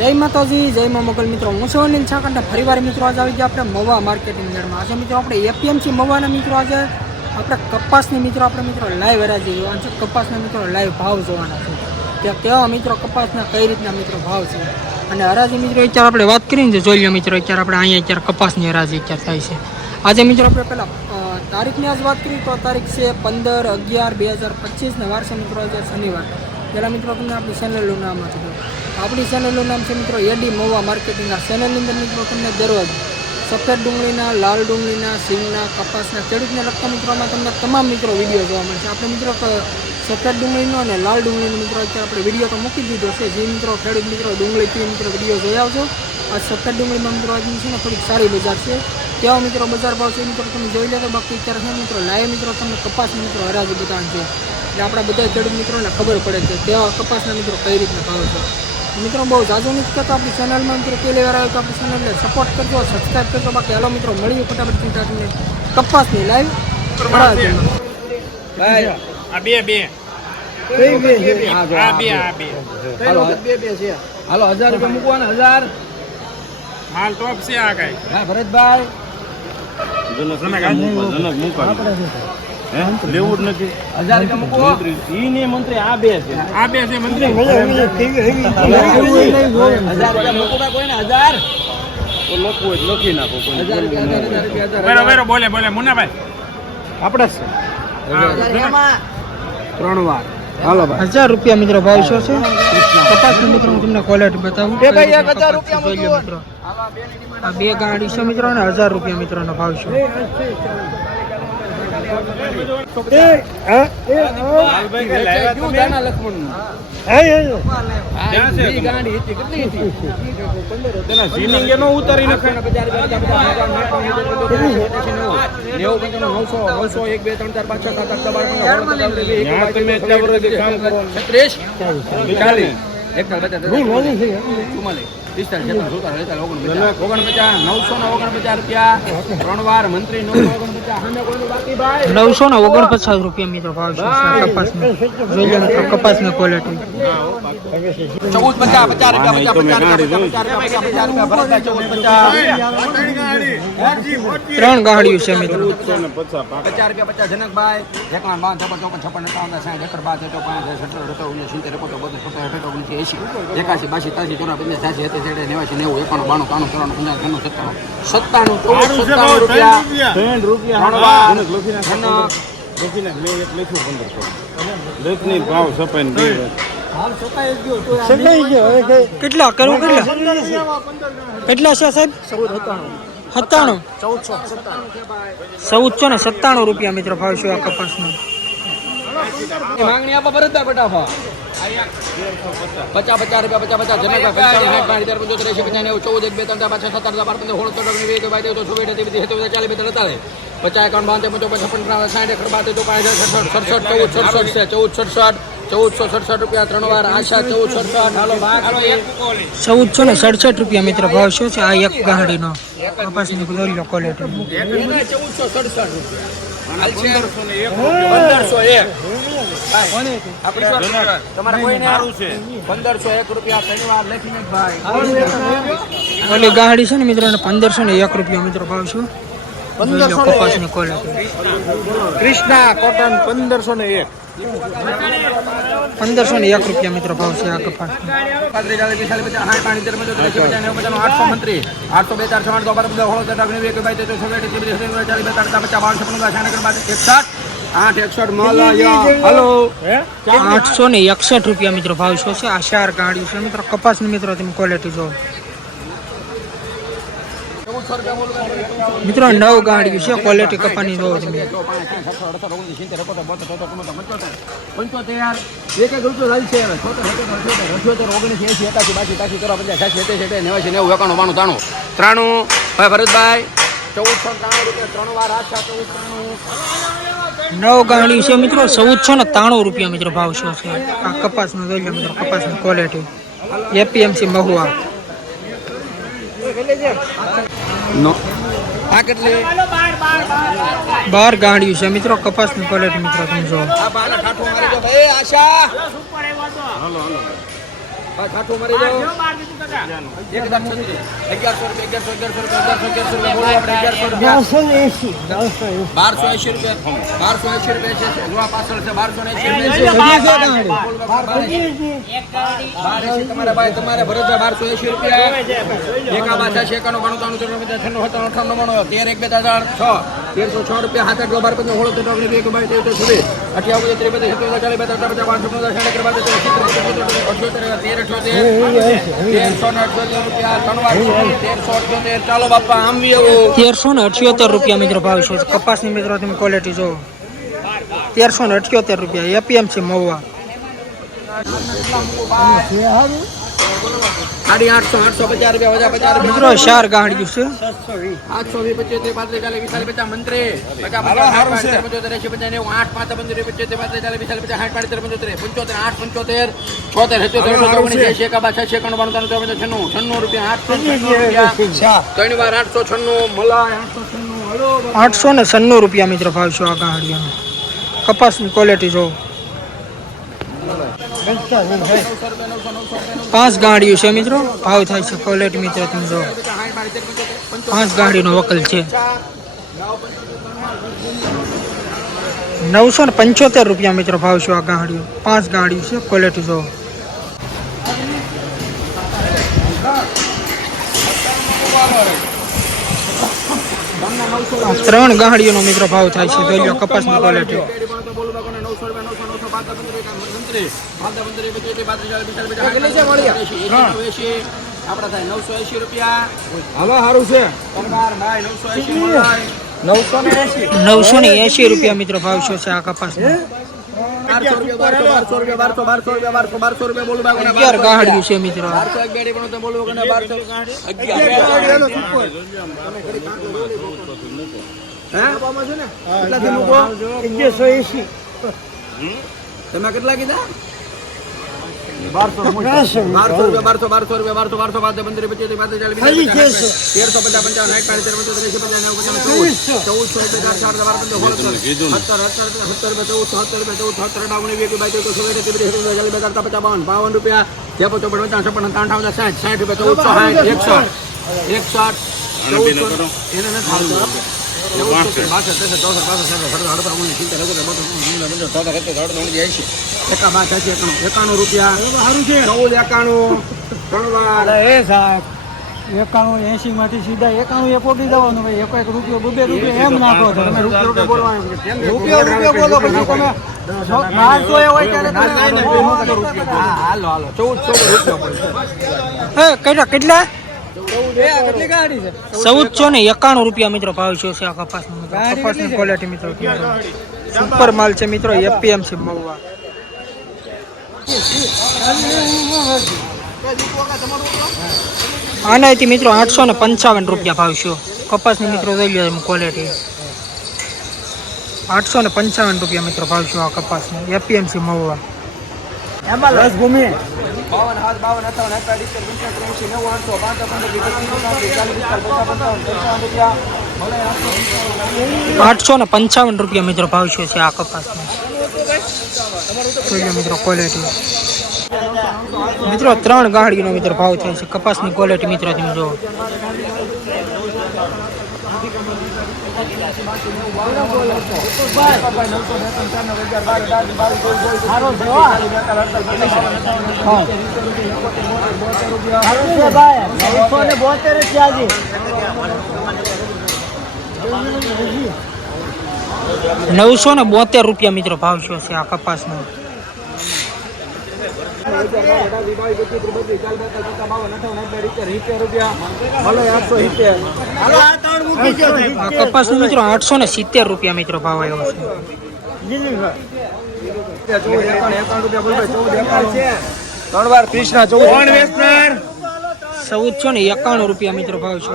જય માતાજી, જય મા મોગલ મિત્રો. હું છું અનિલ છાકંડા ફરીવાર મિત્રો આજે આવી ગયા આપણે મવા માર્કેટિંગ યાર્ડમાં આજે મિત્રો આપણે એપીએમસી મવાના મિત્રો આજે આપણે કપાસની મિત્રો, આપણે મિત્રો લાઈવ હરાજી જોવાના છે કપાસના મિત્રો લાઈવ ભાવ જોવાના છે. કે કેવા મિત્રો કપાસના, કઈ રીતના મિત્રો ભાવ છે. અને હરાજી મિત્રો, અત્યારે આપણે વાત કરીને જોઈ લો મિત્રો, અત્યારે આપણે અહીંયા અત્યારે કપાસની હરાજી અત્યારે થાય છે. આજે મિત્રો આપણે પહેલાં તારીખની આજ વાત કરીએ તો તારીખ છે પંદર અગિયાર બે હજાર પચીસને વાર છે મિત્રો, આજે શનિવાર. પહેલાં મિત્રો તમને આપણી ચેનલનું નામ હતું આપણી ચેનલનું નામ છે મિત્રો એડી મોવા માર્કેટિંગના ચેનલની અંદર મિત્રો તમને દરરોજ સફેદ ડુંગળીના, લાલ ડુંગળીના, સિંગના, કપાસના ખેડૂતને લગતા મિત્રોમાં તમને તમામ મિત્રો વીડિયો જોવા મળશે. આપણે મિત્રો સફેદ ડુંગળીનો અને લાલ ડુંગળીનો મિત્રો અત્યારે આપણે વીડિયો તો મૂકી દીધો છે. જે મિત્રો ખેડૂત મિત્રો ડુંગળીથી મિત્રો વીડિયો જોયા આવશો આ સફેદ ડુંગળીમાં મિત્રો આજની છે ને થોડીક સારી બજાર છે. કેવા મિત્રો બજાર ભાવ છે મિત્રો તમે જોઈ લેજો બાકી અત્યારે છે મિત્રો લાઈવ મિત્રો તમને કપાસ મિત્રો હરાજી બતાવે છે. એટલે આપણા બધા ખેડૂત મિત્રોને ખબર પડે છે કેવા કપાસના મિત્રો કઈ રીતના ભાવ છે. મિત્રો બહુ જાજુ નથી કરતો આપણી ચેનલમાં મિત્રો પહેલી વાર આવ્યો તો આપણી ચેનલને સપોર્ટ કરજો સબસ્ક્રાઈબ કરજો. બાકી હેલો મિત્રો મળીએ ફટાફટ ચિંતા તમને કપાસની લાઈવ આ બે બે. આ બે બે. હાલો હજાર રૂપિયા મૂકવાના હજાર. હાલ ટોપ છે આ કઈ. હા ભરતભાઈ. લેવું જ નથી. હજાર રૂપિયા મૂકવો ઈ ને મંત્રી આ બે છે. આ બે છે મંત્રી. હજાર રૂપિયા મૂકો. કોઈને? હજાર? તો લખવું હોય તો લખી નાખો કોઈ. વેરો બરો બોલે બોલે મુન્નાભાઈ આપણે ત્રણ વાર. હાલો ભાઈ. હજાર રૂપિયા મિત્રો ભાવ શું છે? કપાસની મિત્રો હું તમને ક્વોલિટી બતાવું. બે ભાઈ એક હજાર રૂપિયા મિત્રો. આ બે ગાડી છે મિત્રો અને હજાર રૂપિયા મિત્રોનો ભાવ છે. એક. છત્રીસ, ચાલીસ, બેતાલીસ, ચુમ્માલીસ, નવસો ને ઓગણપચાસ રૂપિયા. ત્રણ વાર મંત્રી ભાવ છે કપાસની. જોઈ લો કપાસની ક્વોલિટી ચૌદ પચાસ પચાસ રૂપિયા ત્રણ ગાડીઓ છે મિત્રો. પચાસ રૂપિયા પચાસ જનકભાઈ એકલાન બાવન ચોપન ચોપન છપ્પન એકાવન સાઠ એકર બાર પાંચ સત્તર અઢાર ઓગણીસ સિત્તેર એકોતેર બોતેર સત્તર અઠાર ઓગણીસ એસી એકાસી બાસી ત્યાસી ચોરા પંદર સાસી સત્તર સેડે નેવાસી નેવું એકાણું બાણું ત્રાણું ચોરાણું પંચાણું છન્નું સત્તાણું. સત્તાણું ચોવીસ સત્તાણું રૂપિયા. ત્રણ રૂપિયા ત્રણ વાર. એને લખી નાખ ધનક. લખી નાખ મેં એક લખ્યું પંદરસો દસની ભાવ સપાઈ કેટલા કરવું કેટલા? કેટલા છે સાહેબ? સત્તાણું. ચૌદસો ને સત્તાણું રૂપિયા મિત્રો ભાવ છે આ કપાસનો. માંગણી આપવા ભરતભાઈ ફટાફટ પચાસ પચાસ રૂપિયા પચાસ પચાસ. જનક પંચાવન પાંચ હજાર પંચોતેર એસી પચાસ નેવું ચૌદ એક બે ત્રણ પાંચ છ સાત આઠ બાર પંદર સોળ સત્તર અઢાર વીસ બાવીસ ત્રેવીસ ચોવીસ હતી ત્રીસ એકત્રીસ ચાલીસ બેતાલીસ અડતાલીસ પચાસ એકાવન બાંધે પંચોપન છપ્પન સાઠ એકર બાદ તો પાંચ હજાર સડસઠ સડસઠ ચૌદ સડસઠ છે ચૌદ સડસઠ ચૌદસો સડસઠ રૂપિયા ત્રણ વાર આશા ચૌદ સડસઠ હાલો ભાગ. ચૌદસો ને સડસઠ રૂપિયા મિત્ર ભાવ શું છે? આ એક ગાડીનો. કપાસની લો ક્વોલિટી ચૌદસો સડસઠ રૂપિયા. છે. ઓલી ગાડી ને મિત્રો પંદરસો ને એક રૂપિયા મિત્રો ભાવ છું કૃષ્ણા કોટન પંદરસો ને એક. પંદરસો ને એક રૂપિયા મિત્રો ભાવ છે આ કપાસ. આઠસો ને? એકસઠ રૂપિયા મિત્રો ભાવ શું છે? આ ચાર ગાડી છે મિત્રો કપાસની મિત્રો તમે ક્વોલિટી જો મિત્રો નવ ગાડી છે ક્વોલિટી કપાની નવ તમે પંચોતેર એક એક રૂપિયો અઠ્યોતેર અઠ્યોતેર ઓગણીસ એસી એકાસી બાસી તાસી ચોરા પંચાસ સાસી સિત્તેર સિત્તેર નેવાસી નેવું એકાણું બાણું ત્રાણું ત્રાણું ભાઈ ભરતભાઈ ચૌદસો ત્રાણું રૂપિયા ત્રણ વાર આઠ ચૌદ ત્રાણું નવ ગાડી છે મિત્રો ચૌદસો ને ત્રાણું રૂપિયા મિત્રો ભાવ શું છે. આ કપાસનો જોઈ લો મિત્રો કપાસની ક્વોલિટી એપીએમસી મહુવા. નો. આ કેટલી? બાર ગાડી છે. મિત્રો કપાસની ક્વોલિટી મિત્રો તમે જો આશા. ઠાઠું મારી બારસો એસી રૂપિયા. બારસો એંશી રૂપિયા છે જોવા પાછળ છે બારસો બાર તમારે ભાઈ તમારે ભરોસે બારસો એંશી રૂપિયા. એકા બાછા છે એકાનું બાણું ત્રાણું ત્રણ છન્નું સત્તાણું અઠાણું નવ્વાણું તેર એક બે ત્રણ છ. તેરસો છ રૂપિયા સાત આઠ બાર પંદર હોળો તેટલો અગ્નિ એક તેર ચોવીસ છવ્વીસ અઠ્યાવીસ ત્રીસ બત્રીસ સિત્તેર ચાલીસ બેતાલીસ પચાસ પાંચસો પંદર સાઠ એકર બાર અઠ્યોતેર તેર અઠ્યોતેર તેરસો ને અઠ્યોતેર રૂપિયા ત્રણ તેરસો અઠ્યોતેર ચાલો બાપા આમ બી આવો. તેરસો ને અઠ્યોતેર રૂપિયા મિત્રો ભાવ છે. કપાસની મિત્રો તમે ક્વોલિટી જો તેરસો ને અઠ્યોતેર રૂપિયા. એપીએમસી મહુવા. સાડી આઠસો આઠસો પચાસ રૂપિયા વધારે પચાસ રૂપિયા. મિત્રો ચાર ગાંડિયું છે. આઠસો વીસ પચોતેર પાંત્રીસ ચાલીસ વીસ પચાસ મંત્રી. પચાસ પંચોતેર એંશી પચાસ નેવું આઠ પાંચ પંદર પચોતેર પાંત્રીસ ચાલીસ વીસ પચાસ સાઠ પાંત્રીસ પંચોતેર પંચોતેર આઠ પંચોતેર છોતેર સત્યોતેર ઓગણીસ એંશી એકાબા છ. એકાણું બાણું ત્રણ ચોવીસ છન્નું છન્નું રૂપિયા આઠસો છન્નું રૂપિયા. ત્રણ વાર આઠસો છન્નું મલાય આઠસો છન્નું હલો આઠસો ને સન્નું રૂપિયા મિત્રો ભાવ છે આ ગાંડિયાનો કપાસની ક્વોલિટી જો પાંચ ગાડીઓ છે મિત્રો. ભાવ થાય છે કોલેટ મિત્રો તમે જો. પાંચ ગાડીનો વકલ છે. નવસો ને પંચોતેર રૂપિયા મિત્રો ભાવ છે આ ગાડીઓ. પાંચ ગાડીઓ છે ક્વોલિટી જો. ત્રણ ગાડીઓનો મિત્રો ભાવ થાય છે. જોઈ લો કપાસની ક્વોલિટી આપડા થાય નવસો એસી રૂપિયા. હાલો સારું છે. પગાર ભાઈ નવસો એસી નવસો ને એસી નવસો ને એસી રૂપિયા મિત્રો ભાવ છે આ કપાસ બારસો રૂપિયા બારસો બારસો રૂપિયા બારસો બારસો રૂપિયા બોલું અગિયાર ગાંડિયું છે મિત્રો. બારસો અગિયાર પણ તો બોલું કે બારસો. અગિયાર હે? કેટલાથી મૂકો? તમે કેટલા કીધા? બારસો રૂપિયા. બારસો બારસો રૂપિયા બારસો બારસો બારસો પંદર પચીસ પાંત્રીસ ચાલીસ તેરસો પચાસ પંચાવન સાઠ પાંચ તેર પંચોતેર એંશી પચાસ નેવું પંચાવન ચૌદ ચૌદસો. રૂપિયા ચાર ચાર બાર પંદર સત્તર સત્તર સત્તર રૂપિયા ચૌદ સત્તર રૂપિયા ચૌદ સત્તર બાવીસ ચોવીસ ચોવીસ ત્રીસ બત્રીસ ચાલીસ બેતાલીસ પચાસ બાવન બાવન રૂપિયા ત્રેપન ચોપન પચાસ છપ્પન ત્રણ સાઠ સાઠ રૂપિયા ચૌદસો સાઠ એકસઠ એકસઠ ચૌદસો એને નથી એકા એકાણું એકાણું રૂપિયા સારું છે ત્રણ વાર એ એકાણું એસી માંથી સીધા એકાણું એ પોટી જવાનું ભાઈ એક એક રૂપિયો બબે રૂપિયો એમ નાખો તમે રૂપિયા રૂપિયા બોલો પછી તમે તમે હાલો ચૌદ ચૌદસો રૂપિયા કેટલા ચૌદસો ને એકાણું રૂપિયા મિત્રો ભાવ છે આ કપાસ કપાસની ક્વોલિટી મિત્રો સુપર માલ છે મિત્રો એપીએમસી મહુવા. આનાથી મિત્રો આઠસો ને પંચાવન રૂપિયા ભાવ છે. કપાસની મિત્રો જોઈ લો ક્વોલિટી આઠસો ને પંચાવન રૂપિયા મિત્રો ભાવ છે આ કપાસની. એપીએમસી મહુવા. બસ ભૂમિ. બાવન હાથ, બાવન અઠાવન અઠાવીસ પંચાસી ત્રણસી નેવું આઠસો પાંચ પંદર ત્રીસ પંચાવન પંચાવન આઠસો ને પંચાવન રૂપિયા મિત્રો ભાવ છે આ કપાસનો. મિત્રો ક્વોલિટી મિત્રો ત્રણ ગાડીનો મિત્રો ભાવ થાય છે. કપાસની ક્વોલિટી મિત્રો તમે જુઓ સારો છે હો. હા. સારું છે ભાઈ નવસો ને બોતેર આજે નવસો ને બોતેર રૂપિયા મિત્રો ભાવ છે આ કપાસનો? કપાસનો મિત્રો આઠસો ને સિત્તેર રૂપિયા મિત્રો ભાવ આવ્યો છે. ત્રણ વાર ચૌદ. ચૌદસો ને એકાણું રૂપિયા મિત્રો ભાવ છે.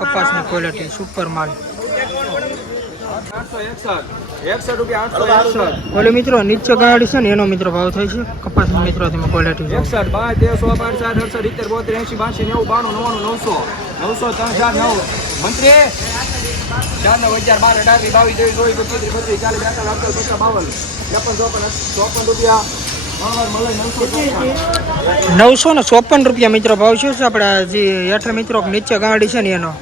કપાસની ક્વોલિટી સુપર માલ આઠસો એકસઠ એકસઠ રૂપિયા આઠસો એકસઠ ઓલે મિત્રો નીચે ગાડી છે ને એનો મિત્રો ભાવ થાય છે? કપાસ મિત્રો તમે ક્વોલિટી એકસઠ બાર તેરસો બાર સાઠ અડસઠ ઇત્તેર બોતેર એંશી બાસી નેવું બાણું નવ્વાણું નવસો. નવસો ત્રણ ચાર નવ. મંત્રી! ચાર નવ અગિયાર બાર અઢાર વીસ બાવીસ ત્રેવીસ ચોવીસ પચીસ બત્રીસ ચાલીસ બેતાલીસ અડતાલીસ પચાસ બાવન ત્રેપન ચોપન ચોપન રૂપિયા. નવસો ને ચોપન રૂપિયા મિત્રો ભાવ શું છે? આપણે જે હેઠળ મિત્રો નીચે ગાડી છે ને એનો.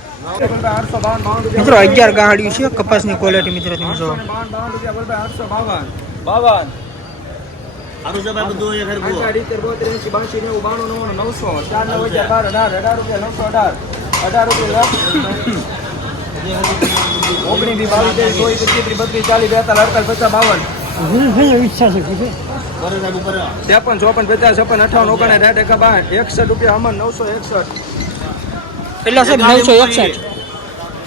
મિત્રો અગિયાર ગાડીઓ છે કપાસની ક્વોલિટી મિત્રો તમે જો બાવન. ત્રેપન ચોપન પચાસ છપ્પન અઠાવન ઓગણ સાઠ એકસઠ રૂપિયા અમન નવસો એકસઠ. એટલા સાહેબ નવસો એકસઠ.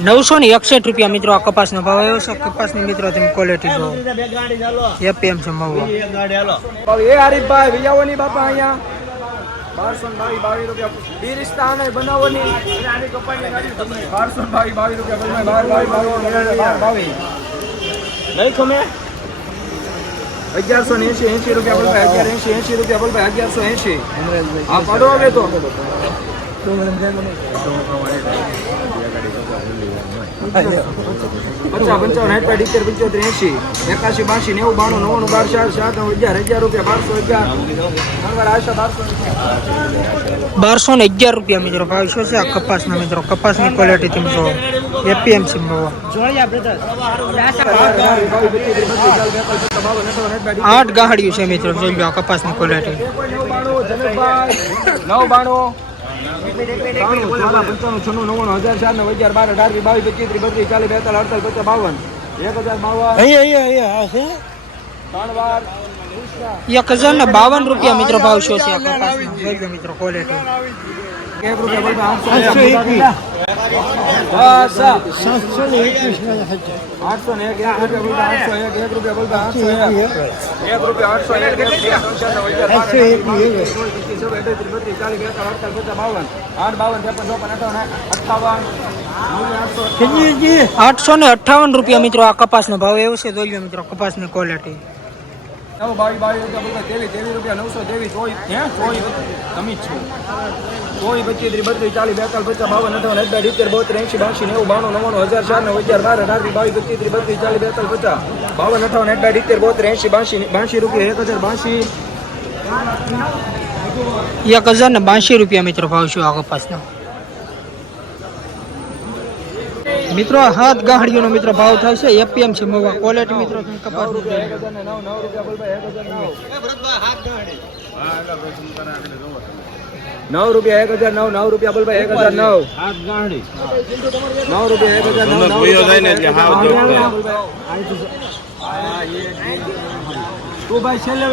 નવસો ને એકસઠ રૂપિયા મિત્રો આ કપાસનો ભાવ આવ્યો છે. કપાસની મિત્રો તમે ક્વોલિટી જો બે ગાડી ચાલો એપીએમ છે મહુવા. એક ગાડી હાલો એ હરીફભાઈ વિજાવોની બાપા અહીંયા. બારસો બાવીસ બાવીસ રૂપિયા બી રિસ્તા આને બનાવવાની બારસો બાવીસ બાવીસ રૂપિયા બાર બાવીસ બાવીસ નહીં ખમે અગિયારસો ને એસી એસી રૂપિયા બોલભાઈ. અગિયાર એસી એસી રૂપિયા બોલભાઈ. અગિયારસો એસી આ પાડો હવે તો. પચાસ પંચાવન સાઠ પાંચ ઇત્તેર પંચોતેર એસી એકાસી બાસી નેવું બાણું નવ્વાણું બાર ચાર સાત નવ અગિયાર અગિયાર રૂપિયા બારસો અગિયાર બારસો ને અગિયાર રૂપિયા મિત્રો ભાવ શું છે આ કપાસના મિત્રો કપાસની ક્વોલિટી તમે જો એપીએમસી આઠ ગાહડિયું છે મિત્રો, જોઈ લો કપાસની ક્વોલિટી નવ બાણું. પંચાણું, છન્નું, નવ્વાણું, હજાર, ચાર, નવ અગિયાર બાર, અઢાર, બાવીસ, પચીસ, ત્રીસ, બત્રીસ, ચાલીસ, બેતાલીસ, અડતાલીસ, પચાસ, બાવન. એક હજાર બાવન, અહીંયા અહીંયા અહીંયા છે? ત્રણ વાર, એક હજાર ને બાવન રૂપિયા મિત્રો ભાવ શું છે મિત્રો ક્વોલિટી સાતસો ને એકવીસ આઠસો ને એક, એક રૂપિયા બોલતા આઠસો એક, રૂપિયા આઠસો એક. આઠસો અઠાવન, અઠાવન, ને અઠ્ઠાવન રૂપિયા મિત્રો આ કપાસનો ભાવ એવો છે દોલ્યો મિત્રો કપાસની ક્વોલિટી નવ બાવીસ બાવીસ ત્રેવીસ ત્રેવીસ રૂપિયા નવસો તેવી ચોવીસ હે? ચોવીસ તમે જ છો. ચોવીસ પચીસ ત્રીસ બત્રીસ ચાલીસ બેતાલીસ પચાસ બાવન અઠાવન અગિયાર ઇત્તેર બોતેર એંશી બાસી નેવું હજાર ચાર નવ હજાર બાર અઢાર વીસ, બાવીસ પચીસ ત્રીસ બત્રીસ ચાલીસ બેતાલીસ પચાસ બાવન અઠાવન અગિયાર ઇત્તેર બોતેર રૂપિયા એક હજાર બાસી એક હજાર ને બાંશી રૂપિયા મિત્રો ભાવ છું આ કપાસનો. મિત્રો હાથ ગાડીઓનો મિત્રો ભાવ થાય છે. એપીએમ છે મહુવા ક્વોલિટી મિત્રો તમે કપાસ એક નવ રૂપિયા એક હજાર નવ. નવ રૂપિયા એક હજાર નવ નવ રૂપિયા બોલ ભાઈ એક હજાર નવ નવ રૂપિયા એક હજાર નવ તું ભાઈ છેલ્લે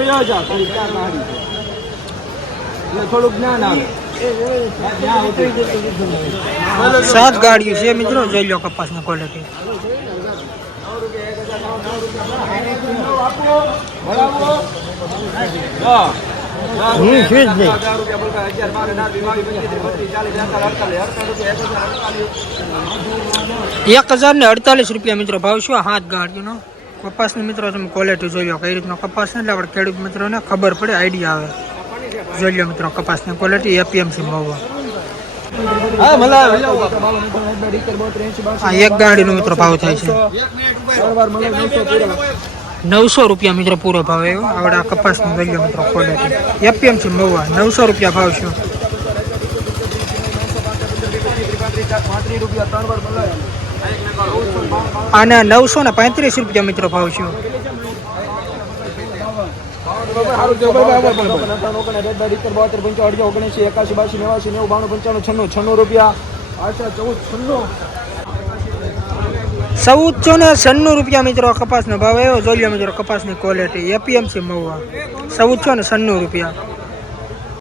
થોડુંક જ્ઞાન આવે. સાત ગાડીઓ છે મિત્રો જોઈ લો કપાસની ક્વોલિટી હું છે જ નહીં. હજાર રૂપિયા બોલ ભાઈ અગિયાર બાર અઢાર વીસ, બાવીસ પચીસ ત્રીસ બત્રીસ ચાલીસ બેતાલીસ અડતાલીસ અડતાલીસ રૂપિયા એક હજાર અડતાલીસ એક હજાર ને અડતાલીસ રૂપિયા મિત્રો ભાવ શું આ હાથ ગાડીઓનો કપાસની મિત્રો તમે ક્વોલિટી જોઈ લો કઈ રીતનો કપાસ છે એટલે આપણે ખેડૂત મિત્રોને ખબર પડે આઈડિયા આવે જોઈ લો મિત્રો કપાસની ક્વોલિટી એપીએમસી મહુવા આ એક ગાડીનો મિત્રો ભાવ થાય છે. નવસો રૂપિયા મિત્રો પૂરો ભાવ એવો આવડે આ કપાસની જોઈ લો મિત્રો ક્વોલિટી એપીએમસી મહુવા નવસો રૂપિયા ભાવ મળે આના નવસો ને પાંત્રીસ રૂપિયા મિત્રો ભાવ શું ઓગણસી એકાસી બાસી નેવાસી નેવું બાણું પંચાણું છન્નું છન્નું રૂપિયા આશા ચૌદ છન્નું ચૌદસો ને સન્નું રૂપિયા મિત્રો કપાસનો ભાવ એવો જોઈ લો મિત્રો, કપાસની ક્વોલિટી એપીએમસી મહુવા. ચૌદસો ને સન્નું રૂપિયા.